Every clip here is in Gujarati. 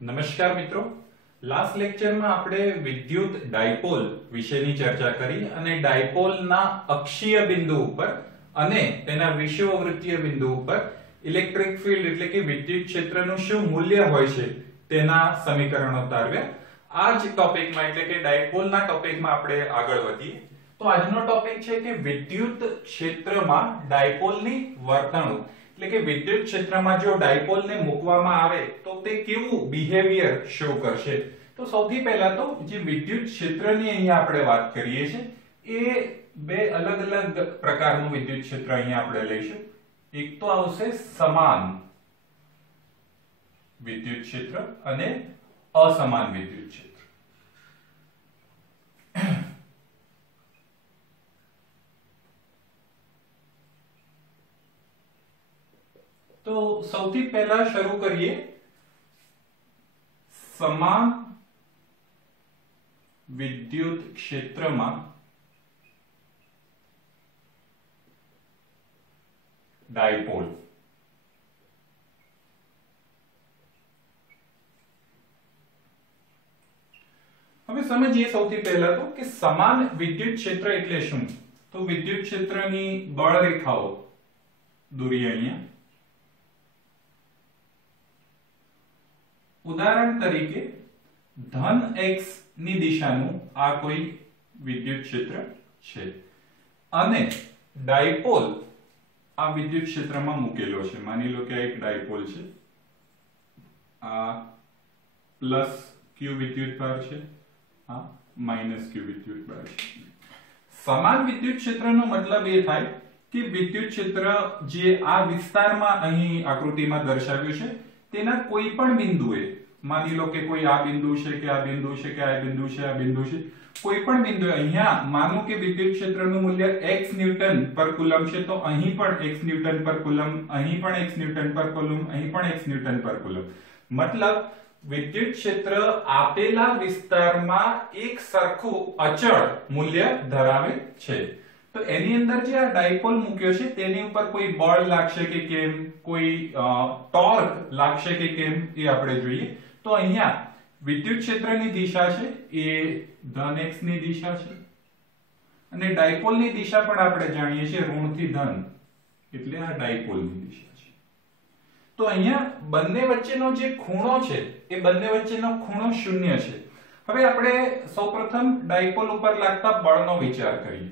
નમસ્કાર મિત્રો, લાસ્ટ લેક્ચરમાં આપણે વિદ્યુત ડાયપોલ વિશેની ચર્ચા કરી અને ડાયપોલના અક્ષીય બિંદુ ઉપર અને તેના વિષુવવૃત્તીય બિંદુ ઉપર ઇલેક્ટ્રિક ફિલ્ડ એટલે કે વિદ્યુત ક્ષેત્રનું શું મૂલ્ય હોય છે તેના સમીકરણો તારવ્યા. આ જ ટોપિકમાં એટલે કે ડાયપોલના ટોપિકમાં આપણે આગળ વધીએ. તો આજનો ટોપિક છે કે વિદ્યુત ક્ષેત્રમાં ડાયપોલની વર્તણૂક એટલે કે વિદ્યુત ક્ષેત્રમાં જો ડાયપોલને મૂકવામાં આવે તો તે કેવું બિહેવિયર શો કરશે. તો સૌથી પહેલા તો જે વિદ્યુત ક્ષેત્રની અહીંયા આપણે વાત કરીએ છીએ એ બે અલગ અલગ પ્રકારનું વિદ્યુત ક્ષેત્ર અહીંયા આપણે લઈશું. એક તો આવશે સમાન વિદ્યુત ક્ષેત્ર અને અસમાન વિદ્યુત ક્ષેત્ર. તો સૌથી પહેલા શરૂ કરીએ સમાન વિદ્યુત ક્ષેત્રમાં ડાયપોલ. હવે સમજીએ સૌથી પહેલા તો કે સમાન વિદ્યુત ક્ષેત્ર એટલે શું. તો વિદ્યુત ક્ષેત્રની બળ રેખાઓ દોરીએ અહીંયા. ઉદાહરણ તરીકે ધન x ની દિશાનું આ કોઈ વિદ્યુત ક્ષેત્ર છે અને ડાયપોલ આ વિદ્યુત ક્ષેત્રમાં મૂકેલો છે. માની લો કે આ એક ડાયપોલ છે, આ પ્લસ q વિદ્યુત ભાર છે, આ માઈનસ q વિદ્યુત ભાર છે. સમાન વિદ્યુત ક્ષેત્રનો મતલબ એ થાય કે વિદ્યુત ક્ષેત્ર જે આ વિસ્તારમાં અહીં આકૃતિમાં દર્શાવ્યું છે તેના કોઈ પણ બિંદુએ, માની લો કે કોઈ આ બિંદુ છે કે આ બિંદુ છે કે આ બિંદુ છે, આ બિંદુ છે, કોઈ પણ બિંદુએ અહીંયા માનો કે વિદ્યુત ક્ષેત્રનું મૂલ્ય x ન્યૂટન પર કુલમ છે તો અહીં પણ x ન્યૂટન પર કુલમ, અહીં પણ x ન્યૂટન પર કુલમ, અહીં પણ x ન્યૂટન પર કુલમ. મતલબ વિદ્યુત ક્ષેત્ર આપેલા વિસ્તારમાં એક સરખું અચળ મૂલ્ય ધરાવે છે. તો એની અંદર જે આ ડાયપોલ મૂક્યો છે તેની ઉપર કોઈ બળ લાગશે કે કેમ, કોઈ ટોર્ક લાગશે કે કેમ એ આપણે જોઈએ. તો અહીંયા વિદ્યુત ક્ષેત્રની દિશા છે એ ધન x ની દિશા છે અને ડાયપોલની દિશા પણ આપણે જાણીએ છીએ ઋણથી ધન, એટલે આ ડાયપોલની દિશા છે. તો અહીંયા બંને વચ્ચેનો જે ખૂણો છે એ બંને વચ્ચેનો ખૂણો 0 છે. હવે આપણે સૌપ્રથમ ડાયપોલ ઉપર લાગતા બળનો વિચાર કરીએ.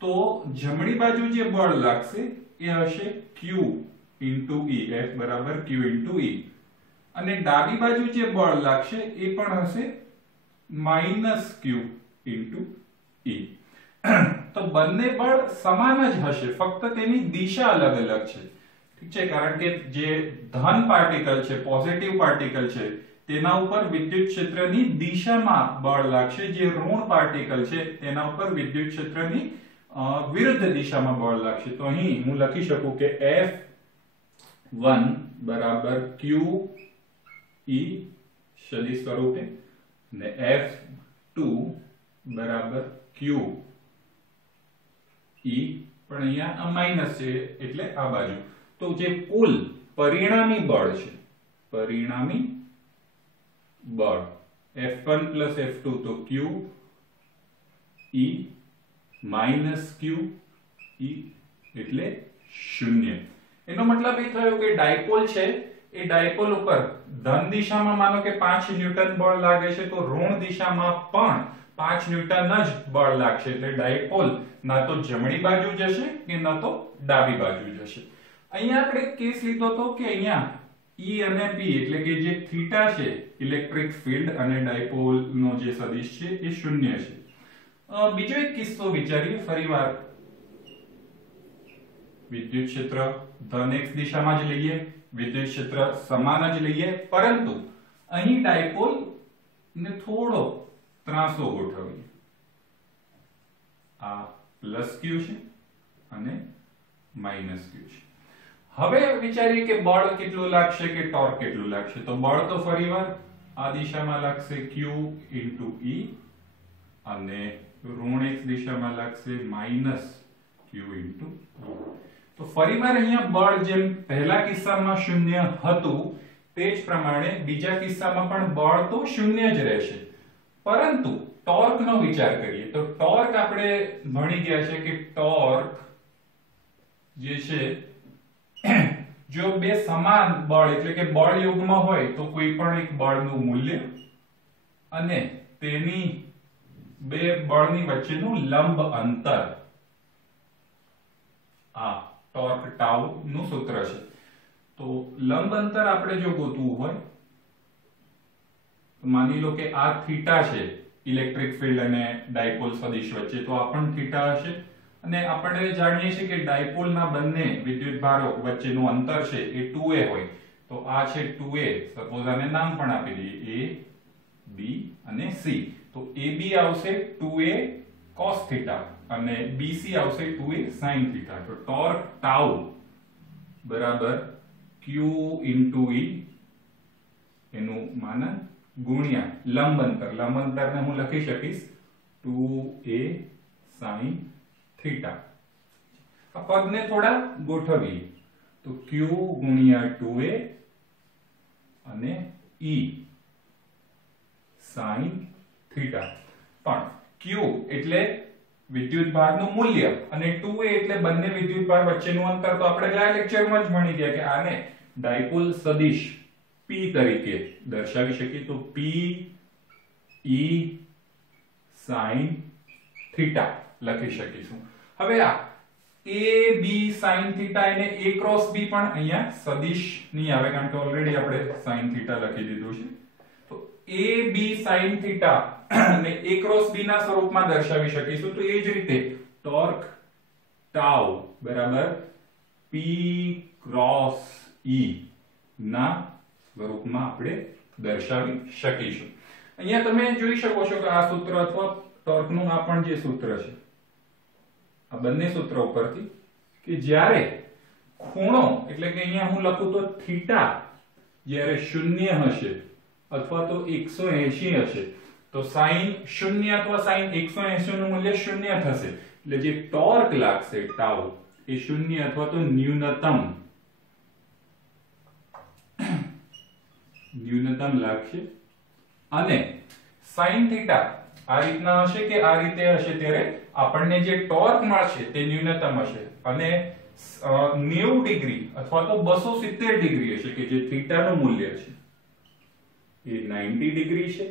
તો જમણી બાજુ જે બળ લાગશે એ હશે q * e, F બરાબર q * e, અને ડાબી બાજુ જે બળ લાગશે એ પણ હશે -q * e. તો બંને બળ સમાન જ હશે, ફક્ત તેની દિશા અલગ અલગ છે. ઠીક છે, કારણ કે જે ધન પાર્ટિકલ છે, પોઝિટિવ પાર્ટિકલ છે, તેના ઉપર વિદ્યુત ક્ષેત્રની દિશામાં બળ લાગશે. જે ઋણ પાર્ટિકલ છે તેના ઉપર વિદ્યુત ક્ષેત્રની વિરુદ્ધ દિશામાં બળ લાગશે. તો અહીં હું લખી શકું કે F1 બરાબર q e સદિશ સ્વરૂપે અને F2 બરાબર q e, પણ અહીંયા આ માઈનસ છે એટલે આ બાજુ. તો જે કુલ પરિણામી બળ છે, પરિણામી બળ F1 + F2 તો q e -q e એટલે 0. એનો મતલબ એ થયો કે ડાયપોલ છે એ ડાયપોલ ઉપર ધન દિશામાં માનો કે 5 ન્યૂટન બળ લાગે છે તો ઋણ દિશામાં પણ 5 ન્યૂટન જ બળ લાગશે. એટલે ડાયપોલ ના તો જમણી બાજુ જશે કે ના તો ડાબી બાજુ જશે. અહીંયા આપણે કેસ લીધો તો કે અહીંયા E અને P એટલે કે જે થીટા છે ઇલેક્ટ્રિક ફિલ્ડ અને ડાયપોલ નો જે સદિશ છે એ 0 છે. બીજો એક કિસ્સો વિચારીએ ફરીવાર. વિદ્યુત ક્ષેત્ર ધન x દિશામાં જ લઈએ, વિદ્યુત ક્ષેત્ર સમાન જ લઈએ, પરંતુ અહીં ડાયપોલ ને થોડો ત્રાંસો ગોઠવીએ. આ +q છે અને -q છે. હવે વિચારીએ કે બળ કેટલું લાગશે કે ટોર્ક કેટલું લાગશે. તો બળ તો ફરીવાર આ દિશામાં લાગશે q * e અને ઋણ x દિશામાં લાગશે -q * e. તો ફરીવાર અહીંયા બળ જેમ પહેલા કિસ્સામાં 0 હતું તે જ પ્રમાણે બીજા કિસ્સામાં પણ બળ તો શૂન્ય જ રહેશે, પરંતુ ટોર્ક નો વિચાર કરીએ તો ટોર્ક આપણે ભણી ગયા છે કે ટોર્ક જે છે જો બે સમાન બળ એટલે કે બળ યુગ્મ હોય તો કોઈ પણ એક બળનું મૂલ્ય અને તેની બે બળની વચ્ચેનું લંબ અંતર, આ ટોર્ક ટાઉ નું સૂત્ર છે. તો લંબ અંતર આપણે જો ગોતવું હોય તો માની લો કે આ થીટા છે ઇલેક્ટ્રિક ફિલ્ડ અને ડાયપોલ સદિશ વચ્ચે, તો આ પણ થીટા હશે અને આપણે જાણીએ છીએ કે ડાયપોલના બંને વિદ્યુતભારો વચ્ચેનું અંતર છે એ 2a હોય, તો આ છે 2a. સપોઝ આને નામ પણ આપી દઈએ a b અને c. તો ab આવશે 2a cos θ અને bc આવશે 2a sin θ. તો ટોર્ક ટાઉ બરાબર q e એનું માન ગુણ્યા લંબ અંતર. લંબ અંતરને હું લખી શકીશ 2a sin θ. આ પદને થોડા ગોઠવીએ તો q ગુણ્યા 2a અને e sin θ. પણ q એટલે વિદ્યુતભારનું મૂલ્ય અને 2a એટલે બંને વિદ્યુતભાર વચ્ચેનું અંતર. તો આપણે ગયા લેક્ચરમાં જ ભણી ગયા કે આને ડાયપોલ સદિશ p તરીકે દર્શાવી શકીએ. તો p e sin θ લખી શકીશું. હવે આ a b sin θ એને a cross b પણ અહીંયા સદિશ નહીં આવે કારણ કે ઓલરેડી આપણે sin θ લખી દીધું છે. તો a b sin θ અને a cross b ના સ્વરૂપમાં દર્શાવી શકીશું. તો એ જ રીતે ટોર્ક ટાઉ બરાબર p cross e ના સ્વરૂપમાં આપણે દર્શાવી શકીશું. અહીંયા તમે જોઈ શકો છો કે આ સૂત્ર અથવા ટોર્કનું આ પણ જે સૂત્ર છે, આ બંને સૂત્ર ઉપરથી કે જ્યારે ખૂણો એટલે કે અહીંયા હું લખું તો થીટા જ્યારે શૂન્ય હશે અથવા તો 180 હશે તો sin શૂન્ય અથવા sin 180 નું મૂલ્ય શૂન્ય થશે. એટલે જે ટોર્ક લાગશે ટાઉ એ શૂન્ય અથવા તો ન્યૂનતમ લાગશે. અને sin θ આ રીતના હશે કે આ રીતે હશે ત્યારે આપણને જે ટોર્ક મળશે તે ન્યૂનતમ હશે અને 90 ડિગ્રી અથવા તો 270 ડિગ્રી હશે કે જે થીટા નું મૂલ્ય છે એ 90 ડિગ્રી છે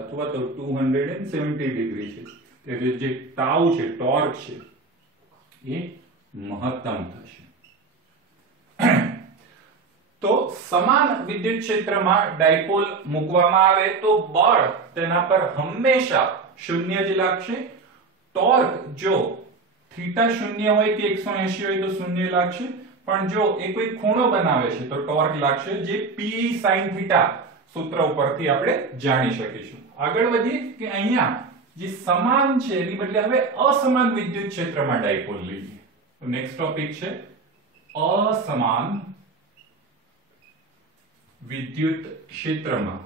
અથવા તો 270 ડિગ્રી છે. એટલે જે ટાઉ છે ટોર્ક છે એ મહત્તમ થશે. તો સમાન વિદ્યુત ક્ષેત્રમાં ડાયપોલ મૂકવામાં આવે તો બળ તેના પર હંમેશા શૂન્ય જ લાગશે. ટોર્ક જો થીટા શૂન્ય હોય કે 180 હોય તો શૂન્ય લાગશે, પણ જો એ કોઈ ખૂણો બનાવે છે તો ટોર્ક લાગશે, જે p sin θ સૂત્ર ઉપરથી આપણે જાણી શકીશું. આગળ વધીએ કે અહીંયા જે સમાન છે એની બદલે હવે અસમાન વિદ્યુત ક્ષેત્રમાં ડાયપોલ લઈએ. તો નેક્સ્ટ ટોપિક છે અસમાન વિદ્યુત ક્ષેત્રમાં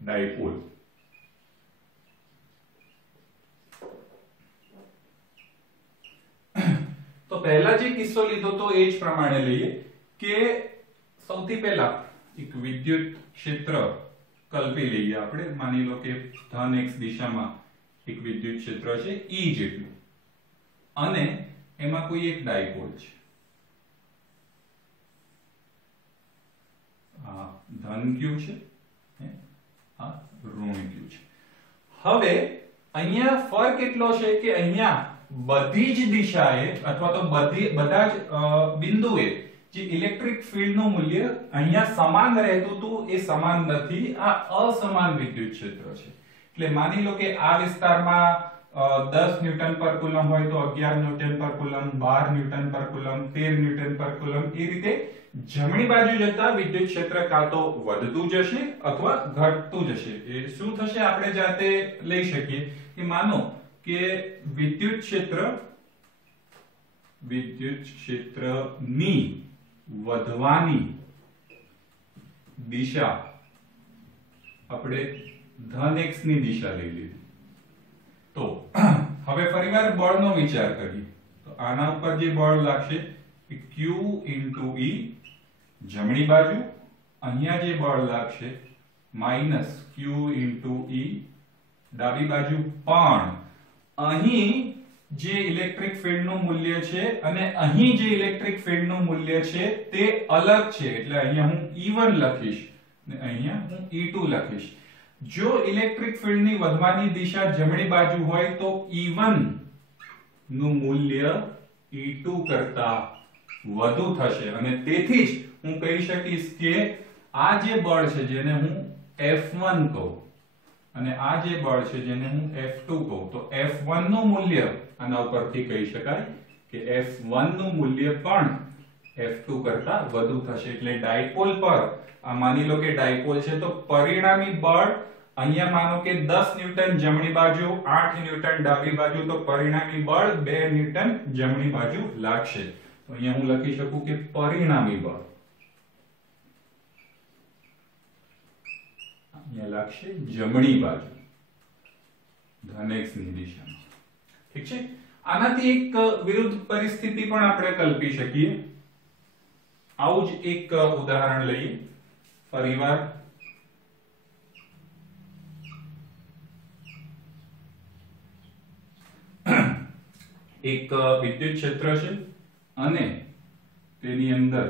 ડાયપોલ. તો પહેલા જે કિસ્સો લીધો તો એ જ પ્રમાણે લઈએ કે સૌથી પહેલા એક વિદ્યુત ક્ષેત્ર કલ્પી લઈએ આપણે. માની લો કે ધન x દિશામાં એક વિદ્યુત ક્ષેત્ર છે E જેટલું અને એમાં કોઈ એક ડાયપોલ છે. આ ધન q છે, આ ઋણ q છે. હવે અહીંયા ફરક એટલો છે કે અહીંયા બધી જ દિશાએ અથવા તો બધા જ બિંદુએ જે ઇલેક્ટ્રિક ફિલ્ડ નું મૂલ્ય અહીંયા સમાન રહેતું હતું એ સમાન નથી. આ અસમાન વિદ્યુત ક્ષેત્ર છે. એટલે માની લો કે આ વિસ્તારમાં 10 ન્યૂટન પર કુલમ હોય તો 11 ન્યૂટન પર કુલમ, 12 ન્યૂટન પર કુલમ, 13 ન્યૂટન પર કુલમ. એ રીતે જમણી બાજુ જતા વિદ્યુત ક્ષેત્ર કાં તો વધતું જશે અથવા ઘટતું જશે. એ શું થશે આપણે જાતે લઈ શકીએ કે માનો કે વિદ્યુત ક્ષેત્રની વધવાની દિશા આપણે ધન x ની દિશા લઈ લીધી. તો હવે ફરીવાર બળનો વિચાર કરીએ. તો તો આના ઉપર જે બળ લાગશે એ Q * E જમણી બાજુ, અહીંયા જે બળ લાગશે -Q * E ડાબી બાજુ. પણ અહીં જે ઇલેક્ટ્રિક ફિલ્ડ નું મૂલ્ય છે અને અહીં જે ઇલેક્ટ્રિક ફિલ્ડ નું મૂલ્ય છે તે અલગ છે, એટલે અહીંયા હું E1 લખીશ અને અહીંયા હું E2 લખીશ. જો ઇલેક્ટ્રિક ફિલ્ડ ની વધવાની દિશા જમણી બાજુ હોય તો E1 નું મૂલ્ય E2 કરતા વધુ થશે અને તેથી જ હું કહી શકીશ કે આ જે બળ છે જેને હું F1 કહું અને આ જે બળ છે જેને હું F2 કહું, તો F1 નું મૂલ્ય આના ઉપરથી કહી શકાય કે F1 નું મૂલ્ય પણ F2 કરતા વધુ થશે. એટલે ડાયપોલ પર આ માની લો કે ડાયપોલ છે તો પરિણામી બળ અહીંયા માનો કે 10 ન્યૂટન જમણી બાજુ, 8 ન્યૂટન ડાબી બાજુ, તો પરિણામી બળ 2 ન્યૂટન જમણી બાજુ લાગશે. તો અહીંયા હું લખી શકું કે પરિણામી બળ અહીંયા લાગશે જમણી બાજુ ધન x ની દિશામાં. ઠીક છે. આનાથી એક વિરુદ્ધ પરિસ્થિતિ પણ આપણે કલ્પી શકીએ. આવું જ એક ઉદાહરણ લઈએ. ફરીવાર એક વિદ્યુત ક્ષેત્ર છે અને તેની અંદર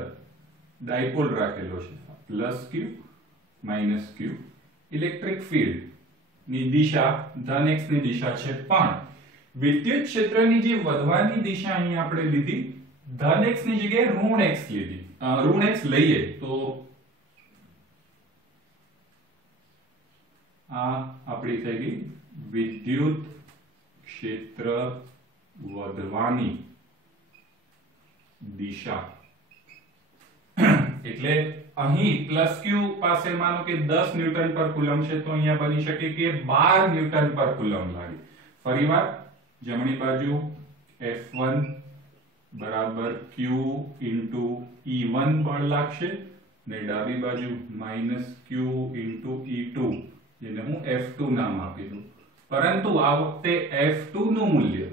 ડાયપોલ રાખેલો છે +Q -Q. ઇલેક્ટ્રિક ફિલ્ડ ની દિશા ધન x ની દિશા છે, પણ વિદ્યુત ક્ષેત્રની જે વધવાની દિશા અહીં આપણે લીધી ધન x ની જગ્યાએ ઋણ x લીધી. ઋણ x લઈએ તો આ આપણી થઈ ગઈ વિદ્યુત ક્ષેત્ર વધવાની દિશા. એટલે અહીં +Q પાસે માનો કે 10 ન્યૂટન પર કુલમ છે તો અહીંયા બની શકે કે 12 ન્યૂટન પર કુલમ લાગે. ફરીવાર જમણી બાજુ F1 બરાબર Q * E1 બળ લાગશે ને ડાબી બાજુ -Q * E2 જેને હું F2 નામ આપી દઉં. પરંતુ આ વખતે F2 નું મૂલ્ય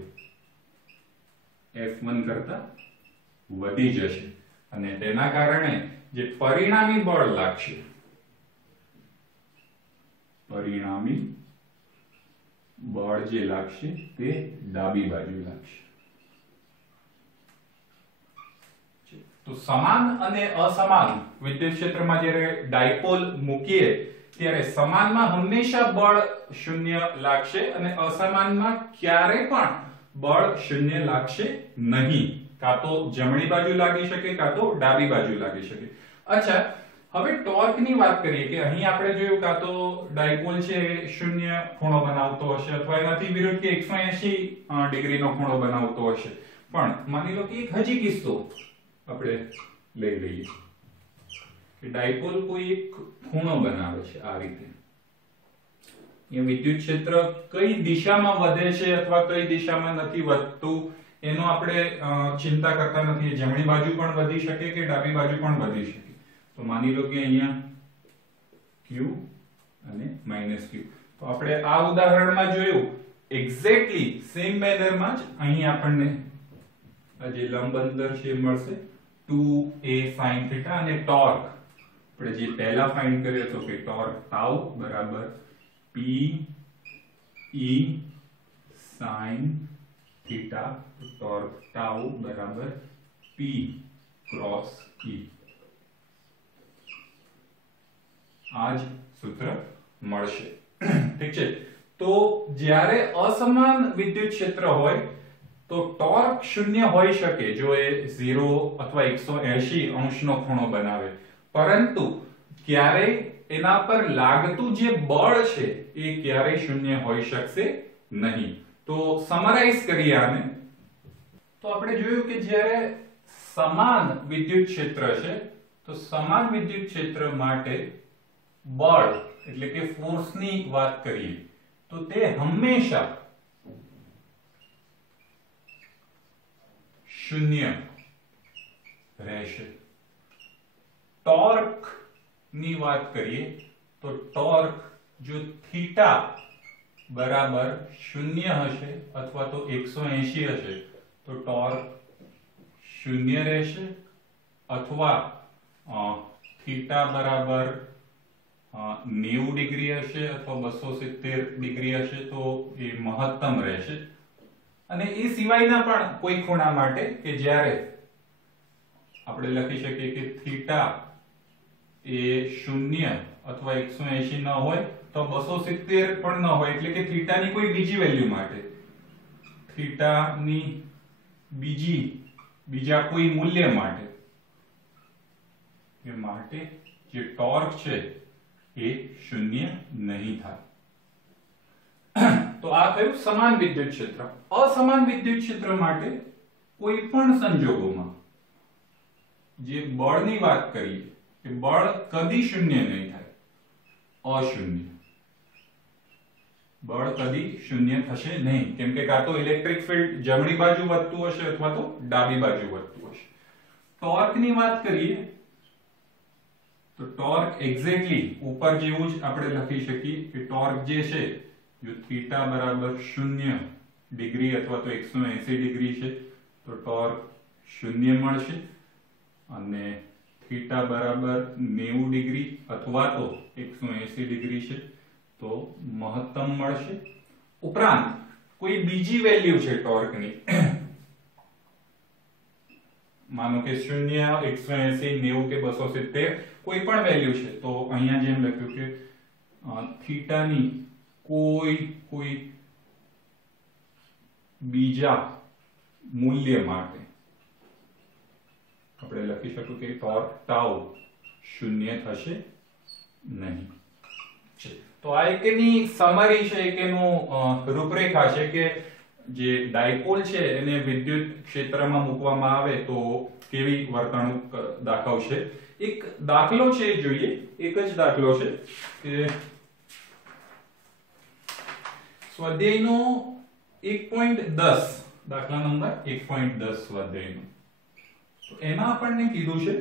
F1 કરતા વધી જશે અને તેના કારણે જે પરિણામી બળ લાગશે, પરિણામી બળ જે લાગશે તે ડાબી બાજુ લાગશે. તો સમાન અને અસમાન વિદ્યુત ક્ષેત્રમાં જ્યારે ડાયપોલ મૂકીએ ત્યારે સમાનમાં હંમેશા બળ 0 લાગશે અને અસમાનમાં ક્યારે પણ બળ 0 લાગશે નહીં. કાં તો જમણી બાજુ લાગી શકે કાં તો ડાબી બાજુ લાગી શકે. અચ્છા, હવે ટોર્ક ની વાત કરીએ કે અહીં આપણે જોયું કાં તો ડાયપોલ છે 0 ખૂણો બનાવતો હશે અથવા એનાથી વિરુદ્ધ કે 180 ડિગ્રીનો ખૂણો બનાવતો હશે. પણ માની લો કે એક હજી કિસ્સો આપણે લઈ લઈએ કે ડાયપોલ કોઈ એક ખૂણો બનાવે છે આ રીતે. એ વિદ્યુત ક્ષેત્ર કઈ દિશામાં વધે છે અથવા કઈ દિશામાં નથી વધતું એનો આપણે ચિંતા કરતા નથી. જમણી બાજુ પણ વધી શકે કે ડાબી બાજુ પણ વધી શકે. તો માની લો કે અહીંયા Q અને -Q. તો આપણે આ ઉદાહરણમાં જોયું એક્ઝેક્ટલી સેમ મેનરમાં જ અહીં આપણને જે લંબ અંતર છે મળશે 2a sin θ અને ટોર્ક આપણે જે પહેલા ફાઇન્ડ કર્યો હતો કે ટોર્ક ટાઉ બરાબર P E sin θ, torque tau બરાબર P ક્રોસ E. આ જ સૂત્ર મળશે. ઠીક છે. તો જ્યારે અસમાન વિદ્યુત ક્ષેત્ર હોય તો ટોર્ક 0 હોઈ શકે જો એ 0 અથવા 180 અંશનો ખૂણો બનાવે, પરંતુ ક્યારેય એના પર લાગતું જે બળ છે એ ક્યારેય 0 હોઈ શકશે નહીં. તો સમરાઇઝ કરીએ આને તો આપણે જોયું કે જ્યારે સમાન વિદ્યુત ક્ષેત્ર છે તો સમાન વિદ્યુત ક્ષેત્ર માટે બળ એટલે કે ફોર્સ ની વાત કરીએ તો તે હંમેશા 0 રહેશે. ટોર્ક ની વાત કરીએ તો ટોર્ક જો થીટા બરાબર 0 હશે અથવા તો 180 હશે તો તો ટોર્ક 0 રહેશે અથવા થીટા બરાબર 90 ડિગ્રી હશે અથવા 270 ડિગ્રી હશે તો એ મહત્તમ રહેશે. અને એ સિવાયના પણ કોઈ ખૂણા માટે કે જ્યારે આપણે લખી શકીએ કે થીટા એ 0 અથવા 180 ન હોય તો 270 પણ ન હોય, એટલે કે થીટાની કોઈ બીજી વેલ્યુ માટે, થીટાની બીજા કોઈ મૂલ્ય માટે જે ટોર્ક છે એ 0 નહીં થાય. તો આ થયું સમાન વિદ્યુત ક્ષેત્ર. અસમાન વિદ્યુત ક્ષેત્ર માટે કોઈ પણ સંજોગોમાં જે બળની વાત કરીએ કે બળ કદી 0 નહીં થાય, અશૂન્ય. બળ કદી 0 થશે નહીં, કેમ કે કાં તો ઇલેક્ટ્રિક ફિલ્ડ જમણી બાજુ વધતું હશે અથવા તો ડાબી બાજુ વધતું હશે. ટોર્કની વાત કરીએ તો ટોર્ક એક્ઝેક્ટલી ઉપર જેવું જ આપણે લખી શકીએ કે ટોર્ક જે છે જો થીટા બરાબર 0 ડિગ્રી અથવા તો 180 ડિગ્રી છે તો ટોર્ક 0 મળશે, અને થીટા બરાબર 90 ડિગ્રી અથવા તો 180 ડિગ્રી છે તો મહત્તમ મળશે. ઉપરાંત કોઈ બીજી વેલ્યુ છે ટોર્કની, માનો કે 0 180 90 કે 270 કોઈ પણ વેલ્યુ છે, તો અહીંયા જેમ લખ્યું કે થીટાની કોઈ બીજા મૂલ્ય માટે આપણે લખી શકું કે ટોર્ક ટાઉ 0 થશે નહીં. તો આ એકની સમરી છે, એનું રૂપરેખા છે કે જે ડાયપોલ છે એને વિદ્યુત ક્ષેત્રમાં મૂકવામાં આવે તો કેવી વર્તણૂક દાખવશે. એક દાખલો છે એ જોઈએ. એક જ દાખલો છે કે સ્વાધ્યાયનો 1.10 દાખલા નંબર 1.10 સ્વાધ્યાયનો. તો એમાં આપણને કીધું છે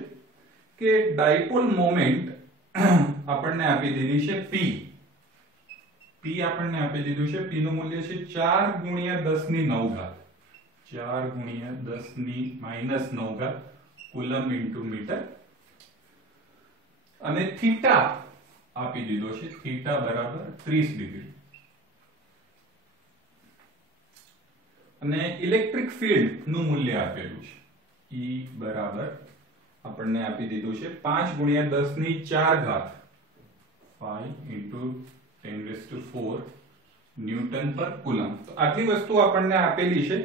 કે ડાયપોલ મોમેન્ટ આપણને આપી દીધી છે p આપણને આપી દીધું છે. p નું મૂલ્ય છે 4 × 10⁹, 4 × 10⁻⁹ કુલમ × મીટર, અને થીટા આપી દીધો છે, થીટા બરાબર 30 ડિગ્રી, અને ઇલેક્ટ્રિક ફિલ્ડ નું મૂલ્ય આપેલું છે E બરાબર આપણને આપી દીધું છે 5 × 10⁴, 5 × 10⁴ ન્યૂટન પર કુલમ. તો આટલી વસ્તુ આપણને આપેલી છે.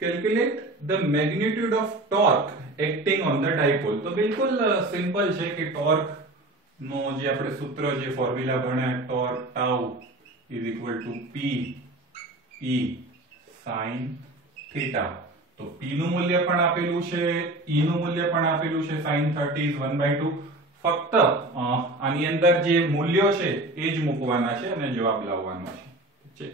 Calculate the magnitude of torque acting on the dipole. તો બિલકુલ સિમ્પલ છે કે ટોર્ક નો જે આપણે સૂત્ર જે ફોર્મ્યુલા ભણ્યા, torque tau p E sin theta. તો p નું મૂલ્ય પણ આપેલું છે, E નું મૂલ્ય પણ આપેલું છે, sin 30 is 1/2. ફક્ત આની અંદર જે મૂલ્યો છે એ જ મૂકવાના છે અને જવાબ લાવવાનો છે.